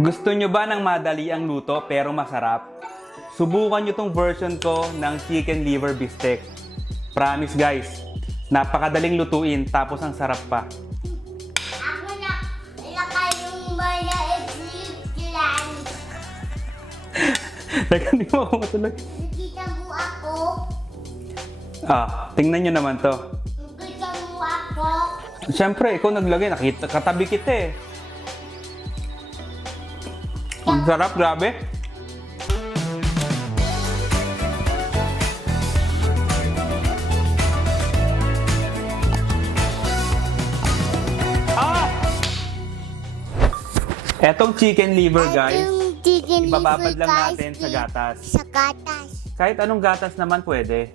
Gusto nyo ba ng madali ang luto pero masarap? Subukan nyo tong version ko ng chicken liver bistec. Promise guys, napakadaling lutuin tapos ang sarap pa. Ako na kayong mga eggplant. Teka, hindi mo ako matulog. Nakita mo ako. Tingnan nyo naman to. Nakita mo ako. Siyempre, ikaw naglagay. Nakita, katabi kita eh. Ang sarap, grabe. Etong chicken liver, guys, Yung chicken ibababad liver, lang guys, natin sa gatas. Sa gatas. Kahit anong gatas naman pwede.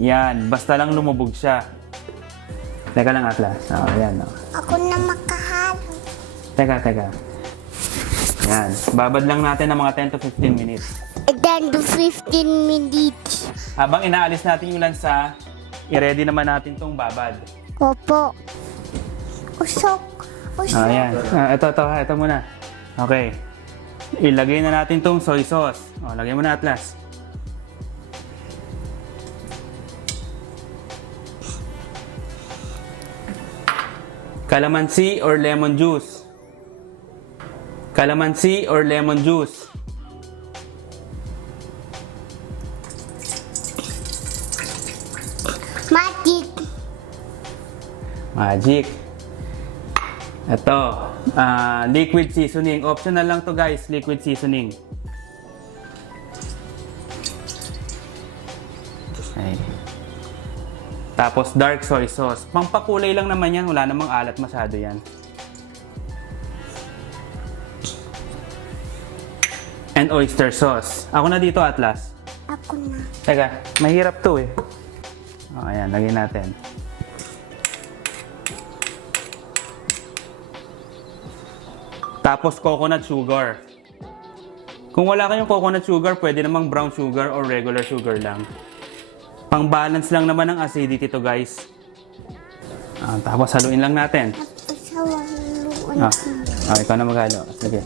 Yan, basta lang lumubog siya. Teka lang, Atlas. Yan. Ako na makahalo. Teka. Yan, babad lang natin ng mga 10 to 15 minutes. And then to 15 minutes. Habang inaalis natin yung lansa, i-ready naman natin tong babad. Opo. Usok. Ayan. Ito muna. Okay. Ilagay na natin tong soy sauce. Lagay mo na, Atlas. Calamansi or lemon juice. Calamansi or lemon juice. Magic. Ito, liquid seasoning. Optional lang to guys, liquid seasoning. Okay. Tapos dark soy sauce. Pampakulay lang naman yan, wala namang alat masyado yan. And oyster sauce. Ako na dito, Atlas. Ako na. Teka, mahirap to eh. Ayan, lagyan natin. Tapos coconut sugar. Kung wala kayong coconut sugar, pwede namang brown sugar or regular sugar lang. Pang-balance lang naman ng acidity to guys. Tapos haluin lang natin. Ikaw na maghalo. Sige.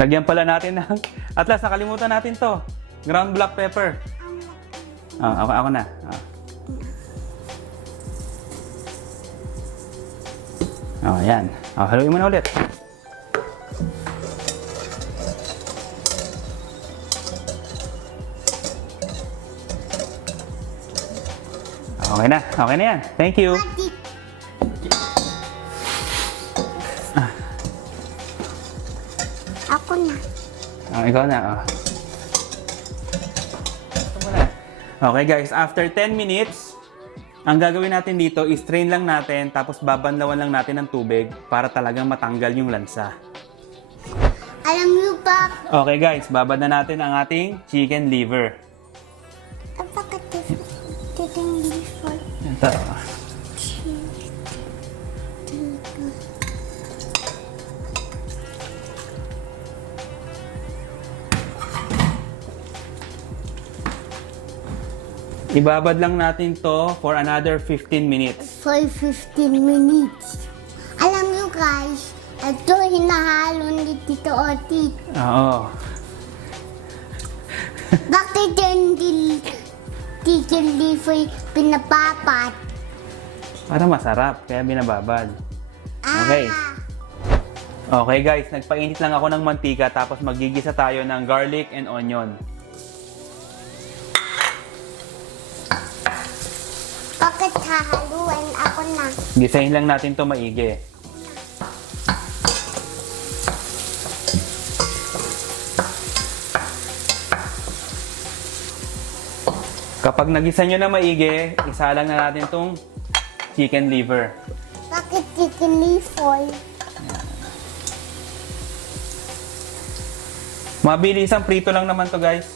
Lagyan pala natin ng... Atlas, nakalimutan natin to. Ground black pepper. Ako na. Yan. Haluin mo na ulit. Okay na yan. Thank you. Ako na. Ikaw na. Okay guys, after 10 minutes, ang gagawin natin dito is strain lang natin tapos babanlawan lang natin ng tubig para talagang matanggal yung lansa. Alam niyo ba? Okay guys, babad na natin ang ating chicken liver. Bakit chicken liver? Ito. Ibabad lang natin to for another 15 minutes. For 15 minutes. Alam niyo guys, ito hinahalo ni Tito Otit. Oo. Bakit hindi chicken liver pinapapat? Para masarap, kaya binababad. Okay. Okay guys, nagpainit lang ako ng mantika tapos magigisa tayo ng garlic and onion. Bakit hahaluin ako na? Gisahin lang natin to maigi. Kapag nagisa nyo na maigi, isa lang na natin tong chicken liver. Bakit chicken liver? Mabilis ang prito lang naman to guys.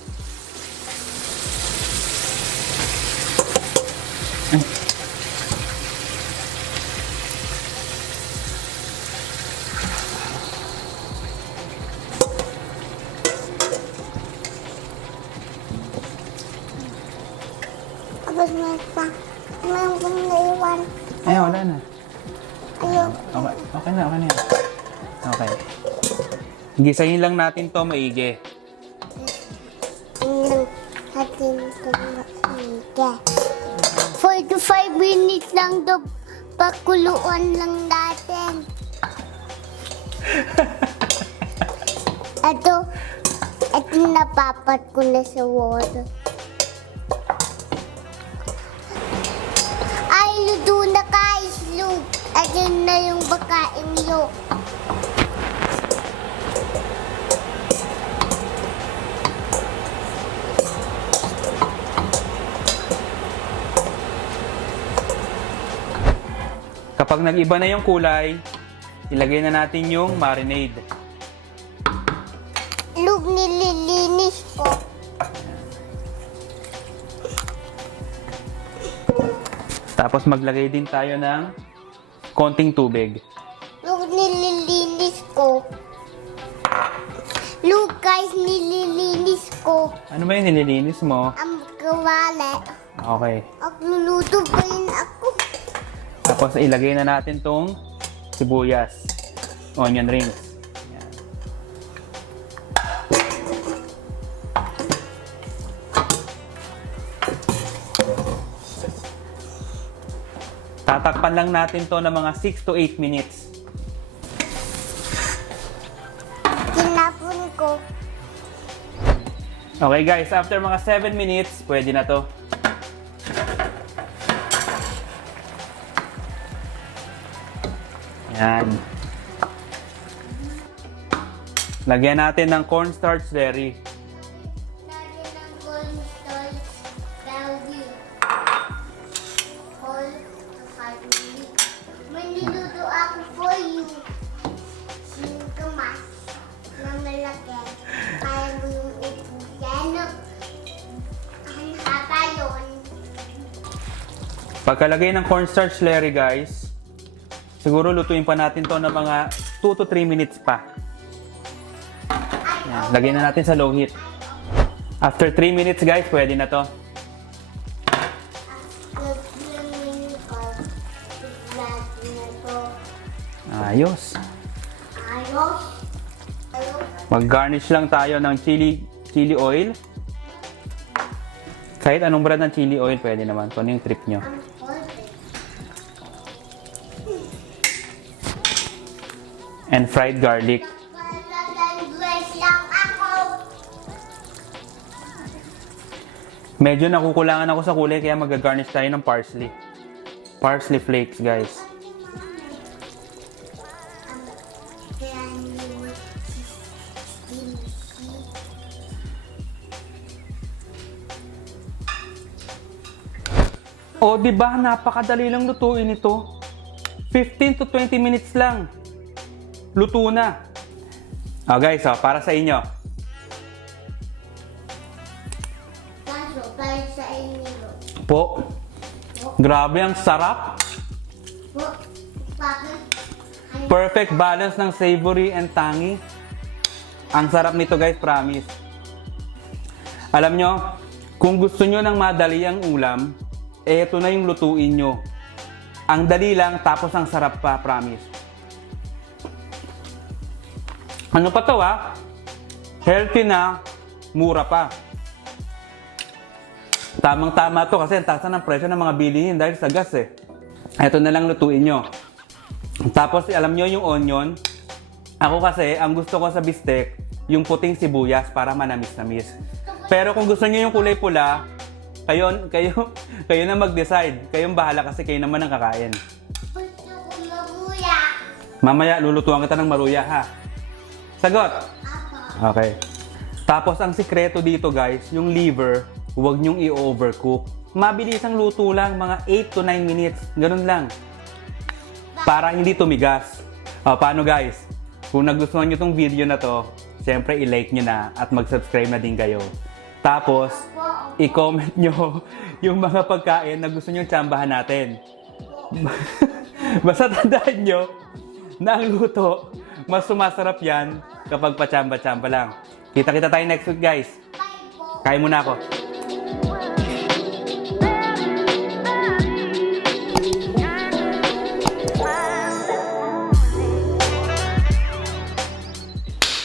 Tapos may naiwan. Ay, wala na. Ayun. Okay, okay na, okay na yan. Okay. Gisahin lang natin to maigi. Yung atin tumakiga. 45 minutes lang do. Pakuluan lang natin. Ito napapat ko na sa water. Ay, luto na guys, look. Ayan na yung bakaing yolk. Kapag nag-iba na yung kulay, ilagay na natin yung marinade. Look, nililinis ko. Tapos maglagay din tayo ng konting tubig. Look, nililinis ko. Look guys, nililinis ko. Ano ba yung nililinis mo? Ang kawali. Okay. Agluluto pa rin ako. Tapos ilagay na natin tong sibuyas. Onion rings. Yan. Tatakpan lang natin to ng mga 6 to 8 minutes. Tinapon ko. Okay guys, after mga 7 minutes, pwede na to. Yan. Lagyan natin ng cornstarch slurry. Lagi ng cornstarch dawdi. All to 5 minutes. May niluto ako for you. Singkamas na malaki. Kaya mo yung upo yan. Ang haba yun. Pagkalagay ng cornstarch slurry guys, siguro lutuin pa natin to ng mga 2 to 3 minutes pa. Yan. Lagyan na natin sa low heat. After 3 minutes guys, pwede na to. Ayos. Ayos. Mag-garnish lang tayo ng chili oil. Kahit anong brand ng chili oil, pwede naman. Kung ano yung trip nyo. Ang pwede. And fried garlic. Magpapalagay lang ako. Medyo nakukulangan ako sa kulay, kaya mag-garnish tayo ng parsley. Parsley flakes, guys. Kaya nyo O, di ba? Napakadali lang lutuin ito. 15 to 20 minutes lang. Luto na. Guys, para sa inyo. kaso para sa inyo. Po. Grabe, ang sarap. Po, bakit? Perfect balance ng savory and tangy. Ang sarap nito, guys, promise. Alam nyo, kung gusto nyo ng madali ang ulam, eto na yung lutuin nyo. Ang dali lang, tapos ang sarap pa, promise. Ano pa to, ha? Healthy na, mura pa. Tamang-tama to kasi ang taas na ng presyo ng mga bilihin dahil sa gas eh. Eto na lang lutuin nyo. Tapos alam nyo yung onion. Ako kasi, ang gusto ko sa bistek, yung puting sibuyas para manamis-namis. Pero kung gusto nyo yung kulay pula, kayo na mag-decide. Kayong bahala kasi kayo naman ang kakain. Gusto ko mabuya. Mamaya, lulutuan kita ng maruya, ha? Sagot! Ako. Okay. Tapos, ang sikreto dito, guys, yung liver, huwag nyong i-overcook. Mabilis ang luto lang, mga 8 to 9 minutes. Ganun lang. Para hindi tumigas. Paano, guys? Kung nagustuhan nyo tong video na to, siyempre, i-like nyo na at mag-subscribe na din kayo. Tapos, i-comment nyo yung mga pagkain na gusto nyo tsambahan natin. Basta tandaan nyo na ang luto, mas sumasarap yan kapag patsamba-tsamba lang. Kita-kita tayo next week, guys. Bye po. Kain muna ako.